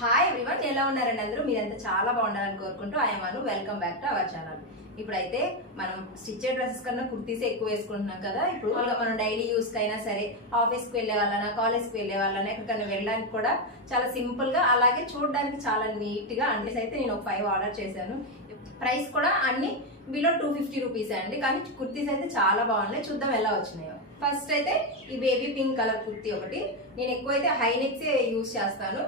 Hi everyone, ఎలా ఉన్నారండి అందరూ? మీరంతా చాలా బాగుండాలని కోరుకుంటూ ఆయమాను welcome back to our channel. ఇప్పుడైతే మనం స్టిచ్చెడ్ డ్రెస్సెస్ కన్నా కుర్తీసే ఎక్కువ వేసుకుంటున్నాం కదా. ఇప్పుడు మనం డైలీ యూస్ కైనా సరే, ఆఫీస్కి వెళ్ళే వాళ్ళనా, కాలేజ్కి వెళ్ళే వాళ్ళనా, ఎక్కడికైనా వెళ్ళడానికి కూడా చాలా సింపుల్ గా, అలాగే చూడడానికి చాలా నీట్ గా అండీస్ అయితే నేను ఒక 5 ఆర్డర్ చేశాను. ప్రైస్ కూడా అన్ని బిలో 250 రూపీస్ అండి. కానీ కుర్తీస్ అయితే చాలా బాగున్నాయి. చూద్దాం ఎలా వచ్చినాయో. ఫస్ట్ అయితే ఈ బేబీ పింక్ కలర్ కుర్తీ ఒకటి. నేను ఎక్కువైతే హై నెక్స్ యూస్ చేస్తాను.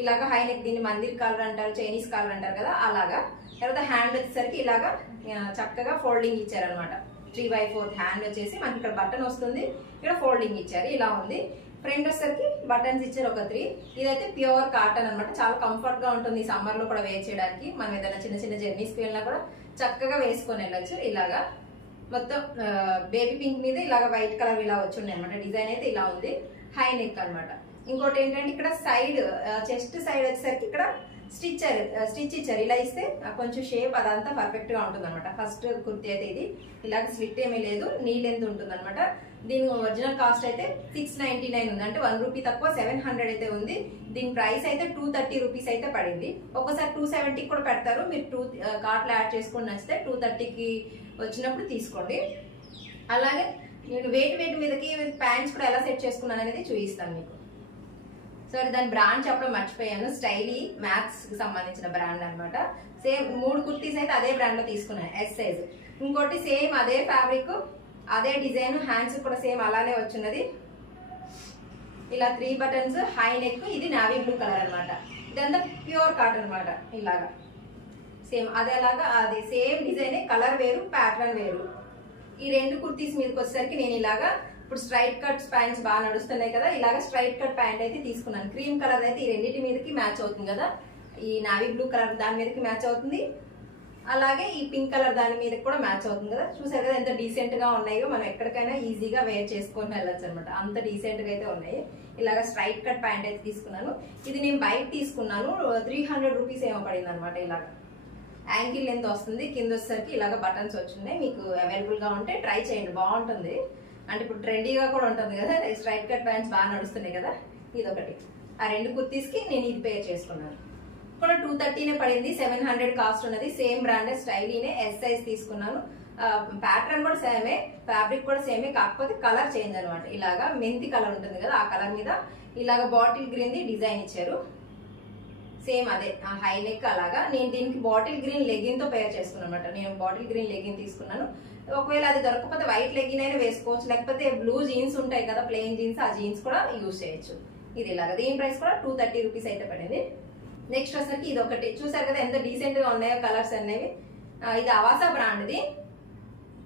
ఇలాగా హై నెక్, దీన్ని మందిర్ కాలర్ అంటారు, చైనీస్ కాలర్ అంటారు కదా, అలాగా. తర్వాత హ్యాండ్ వచ్చేసరికి ఇలాగా చక్కగా ఫోల్డింగ్ ఇచ్చారనమాట. 3/4 హ్యాండ్ వచ్చేసి మనకి ఇక్కడ బటన్ వస్తుంది, ఇక్కడ ఫోల్డింగ్ ఇచ్చారు, ఇలా ఉంది. ఫ్రంట్ వచ్చేసరికి బటన్స్ ఇచ్చారు ఒక 3. ఇదైతే ప్యూర్ కాటన్ అనమాట. చాలా కంఫర్ట్ గా ఉంటుంది ఈ సమ్మర్ లో కూడా వేర్ చేయడానికి. మనం ఏదైనా చిన్న చిన్న జర్నీస్కి వెళ్ళినా కూడా చక్కగా వేసుకొని వెళ్ళొచ్చు. ఇలాగా మొత్తం బేబీ పింక్ మీద ఇలాగ వైట్ కలర్ ఇలా వచ్చి అనమాట. డిజైన్ అయితే ఇలా ఉంది, హై నెక్ అనమాట. ఇంకోటి ఏంటంటే ఇక్కడ సైడ్, చెస్ట్ సైడ్ వచ్చేసరికి ఇక్కడ స్టిచ్ ఇచ్చారు. ఇలా ఇస్తే కొంచెం షేప్ అదంతా పర్ఫెక్ట్ గా ఉంటుంది అనమాట. ఫస్ట్ కుర్తీ అయితే ఇది ఇలాగ స్లిట్ ఏమీ లేదు, నీ లెంత్ ఉంటుంది అనమాట. దీని ఒరిజినల్ కాస్ట్ అయితే 699 ఉంది, అంటే 1 రూపీ తక్కువ 700 అయితే ఉంది. దీని ప్రైస్ అయితే 230 రూపీస్ అయితే పడింది. ఒక్కోసారి 270 కూడా పెడతారు. మీరు 2 కార్ట్లు యాడ్ చేసుకుని నచ్చితే 230కి వచ్చినప్పుడు తీసుకోండి. అలాగే నేను వెయిట్ మీదకి ప్యాంట్స్ కూడా ఎలా సెట్ చేసుకున్నాను అనేది చూపిస్తాను మీకు. సారీ, దాని బ్రాండ్ చెప్పడం మర్చిపోయాను. స్టైలీ మ్యాక్స్ కి సంబంధించిన బ్రాండ్ అనమాట. సేమ్ 3 కుర్తీస్ అయితే అదే బ్రాండ్ లో తీసుకున్నాను, ఎస్ సైజ్. ఇంకోటి సేమ్ అదే ఫ్యాబ్రిక్, అదే డిజైన్, హ్యాండ్స్ కూడా సేమ్ అలానే వచ్చినది. ఇలా 3 బటన్స్, హై నెక్. ఇది నావీ బ్లూ కలర్ అనమాట. ఇదంతా ప్యూర్ కాటన్ అనమాట. ఇలాగా సేమ్ అదేలాగా అది సేమ్ డిజైన్, కలర్ వేరు, ప్యాటర్న్ వేరు. ఈ 2 కుర్తీస్ మీదకి వచ్చేసరికి నేను ఇలాగా, ఇప్పుడు స్ట్రైట్ కట్ ప్యాంట్స్ బాగా నడుస్తున్నాయి కదా, ఇలాగ స్ట్రైట్ కట్ ప్యాంట్ అయితే తీసుకున్నాను. క్రీమ్ కలర్ అయితే ఈ రెండింటి మీదకి మ్యాచ్ అవుతుంది కదా. ఈ నావీ బ్లూ కలర్ దాని మీదకి మ్యాచ్ అవుతుంది, అలాగే ఈ పింక్ కలర్ దాని మీద కూడా మ్యాచ్ అవుతుంది కదా. చూసారు కదా ఎంత డీసెంట్ గా ఉన్నాయో. మనం ఎక్కడికైనా ఈజీగా వేర్ చేసుకొని వెళ్ళొచ్చు అనమాట. అంత డీసెంట్ గా అయితే ఉన్నాయి. ఇలాగ స్ట్రైట్ కట్ ప్యాంట్ అయితే తీసుకున్నాను. ఇది నేను బయట తీసుకున్నాను, 300 రూపీస్ ఏమో పడింది అనమాట. ఇలాగ యాంకిల్ లెంత్ వస్తుంది, కింద వచ్చేసరికి ఇలాగ బటన్స్ వచ్చినాయి. మీకు అవైలబుల్ గా ఉంటే ట్రై చేయండి, బాగుంటుంది. అంటే ఇప్పుడు ట్రెండీగా కూడా ఉంటుంది కదా, స్ట్రైట్ కట్ ప్యాంట్స్ బాగా నడుస్తున్నాయి కదా. ఇది ఒకటి. ఆ 2 కుర్తీస్ కి నేను ఇది పే చేసుకున్నాను. కూడా 230నే పడింది, 700 కాస్ట్ ఉన్నది. సేమ్ బ్రాండ్, స్టైలీనే, ఎస్ సైజ్ తీసుకున్నాను. ప్యాటర్న్ కూడా సేమే, ఫ్యాబ్రిక్ కూడా సేమే, కాకపోతే కలర్ చేంజ్ అనమాట. ఇలాగా మెంతి కలర్ ఉంటుంది కదా, ఆ కలర్ మీద ఇలాగ బాటిల్ గ్రీన్ ది డిజైన్ ఇచ్చారు. సేమ్ అదే హై నెక్. అలాగా నేను దీనికి బాటిల్ గ్రీన్ లెగిన్ తో పేర్ చేసుకున్నాను అనమాట. నేను బాటిల్ గ్రీన్ లెగిన్ తీసుకున్నాను. ఒకవేళ అది దొరకకపోతే వైట్ లెగిన్ అయినా వేసుకోవచ్చు, లేకపోతే బ్లూ జీన్స్ ఉంటాయి కదా, ప్లెయిన్ జీన్స్, ఆ జీన్స్ కూడా యూజ్ చేయొచ్చు. ఇది ఇలాగా. దీని ప్రైస్ కూడా 230 రూపీస్ అయితే పడింది. నెక్స్ట్ వచ్చేసరికి ఇది ఒకటి. చూసారు కదా ఎంత డీసెంట్ గా ఉన్నాయో కలర్స్ అనేవి. ఇది అవాసా బ్రాండ్ది.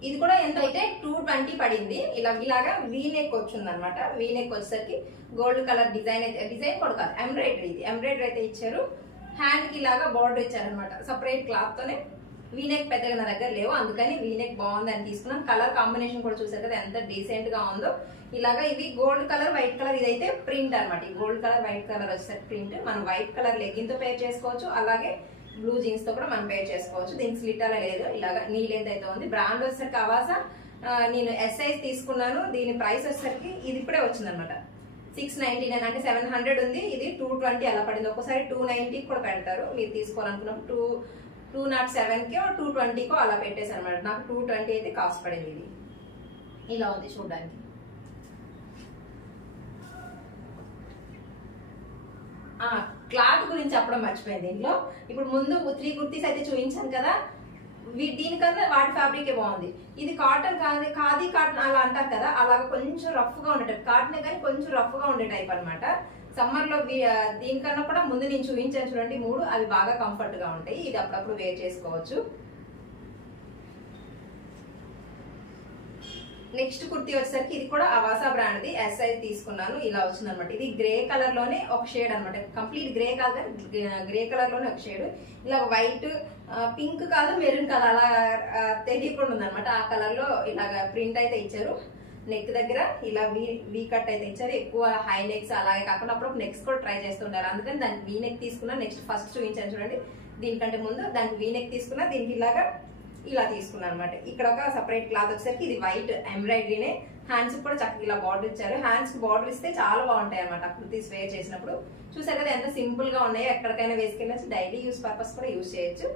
ఇది కూడా ఎంత అయితే 220 పడింది. ఇలాగా వీ నెక్ వచ్చింది అనమాట. వీ నెక్ వచ్చేసరికి గోల్డ్ కలర్ డిజైన్ అయితే, డిజైన్ కూడా కాదు, ఎంబ్రాయిడరీ. ఇది ఎంబ్రాయిడరీ అయితే ఇచ్చారు. హ్యాండ్ కి ఇలాగా బార్డర్ ఇచ్చారనమాట. సపరేట్ క్లాత్ తోనే. వీనెక్ పెద్దగా నా దగ్గర లేవు, అందుకని వీనెక్ బాగుంది అని తీసుకున్నాను. కలర్ కాంబినేషన్ కూడా చూసారు కదా ఎంత డీసెంట్ గా ఉందో. ఇలాగా ఇవి గోల్డ్ కలర్, వైట్ కలర్. ఇదైతే ప్రింట్ అనమాట. ఈ గోల్డ్ కలర్, వైట్ కలర్ వచ్చేసరికి ప్రింట్. మనం వైట్ కలర్ లెగ్గిన్ తో పేర్ చేసుకోవచ్చు, అలాగే బ్లూ జీన్స్ తో కూడా మనం పేర్ చేసుకోవచ్చు. దీనికి స్లిట్ అలా లేదు, ఇలాగా నీ లెంత్ అయితే ఉంది. బ్రాండ్ వచ్చేసరికి అవాసా. నేను ఎస్ సైజ్ తీసుకున్నాను. దీని ప్రైస్ వచ్చేసరికి ఇది ఇప్పుడే వచ్చింది అనమాట, 699, అంటే 700 ఉంది. ఇది 220 అలా పడింది. ఒక్కసారి 290 కూడా పెడతారు. మీరు తీసుకోవాలనుకున్నప్పుడు 207కో 220కో అలా పెట్టేసి అనమాట. నాకు 220 అయితే కాస్ట్ పడింది. ఇది ఇలా ఉంది చూడడానికి. క్లాత్ గురించి చెప్పడం మర్చిపోయింది దీంట్లో. ఇప్పుడు ముందు 3 కుర్తీస్ అయితే చూపించాను కదా, దీనికన్నా వాటి ఫ్యాబ్రికే బాగుంది. ఇది కాటన్ కాదు, ఖాదీ కాటన్ అలా అంటారు కదా, అలాగా కొంచెం రఫ్ గా ఉండే టైప్. కాటన్ కానీ కొంచెం రఫ్ గా ఉండే టైప్ అనమాట. సమ్మర్ లో దీనికన్నా కూడా ముందు నేను చూపించాను చూడండి 3, అవి బాగా కంఫర్ట్ గా ఉంటాయి. ఇది అప్పుడప్పుడు వేర్ చేసుకోవచ్చు. నెక్స్ట్ కుర్తీ వచ్చేసరికి ఇది కూడా Avasa brand the, S size తీసుకున్నాను. ఇలా వచ్చింది అనమాట. ఇది గ్రే కలర్ లోనే ఒక షేడ్ అనమాట. కంప్లీట్ గ్రే కాదు, గ్రే కలర్ లోనే ఒక షేడ్. ఇలా వైట్, పింక్ కాదు, మెరూన్ కలర్ అలా తెలియకుండా ఉందనమాట. ఆ కలర్ లో ఇలాగ ప్రింట్ అయితే ఇచ్చారు. నెక్ దగ్గర ఇలా వీ కట్ అయితే ఇచ్చారు. ఎక్కువ హై నెక్స్ అలాగే కాకుండా అప్పుడు నెక్స్ కూడా ట్రై చేస్తుంటారు, అందుకని దానికి వీ నెక్ తీసుకున్నా. నెక్స్ట్ ఫస్ట్ చూపించాను చూడండి, దీనికంటే ముందు దానికి వీ నెక్ తీసుకున్నా. దీనికి ఇలాగా ఇలా తీసుకున్నాను అనమాట. ఇక్కడ ఒక సపరేట్ క్లాత్ వచ్చేసరికి ఇది వైట్ ఎంబ్రాయిడరీనే, హ్యాండ్స్ కూడా చక్కగా ఇలా బార్డర్ ఇచ్చారు. హ్యాండ్స్ కి బార్డర్ ఇస్తే చాలా బాగుంటాయి అనమాట కుర్తీస్ వేర్ చేసినప్పుడు. చూసారు కదా ఎంత సింపుల్ గా ఉన్నాయో, ఎక్కడికైనా వేసుకెళ్ళచ్చు, డైలీ యూస్ పర్పస్ కూడా యూస్ చేయొచ్చు.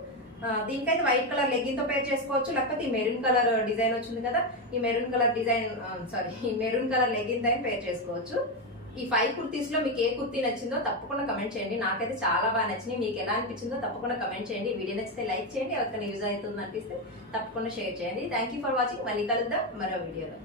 దీనికైతే వైట్ కలర్ లెగ్గిన్ తో పేర్ చేసుకోవచ్చు, లేకపోతే ఈ మెరూన్ కలర్ డిజైన్ వచ్చింది కదా, ఈ మెరూన్ కలర్ డిజైన్ ఈ మెరూన్ కలర్ లెగ్గిన్ తో పేర్ చేసుకోవచ్చు. ఈ 5 కుర్తీస్ లో మీకు ఏ కుర్తీ నచ్చిందో తప్పకుండా కమెంట్ చేయండి. నాకైతే చాలా బాగా నచ్చినాయి. మీకు ఎలా అనిపించిందో తప్పకుండా కమెంట్ చేయండి. వీడియో నచ్చితే లైక్ చేయండి, ఎవరికైనా యూజ్ అవుతుంది అనిపిస్తే తప్పకుండా షేర్ చేయండి. Thank for watching. మళ్ళీ కలుద్దాం మరో వీడియోలో.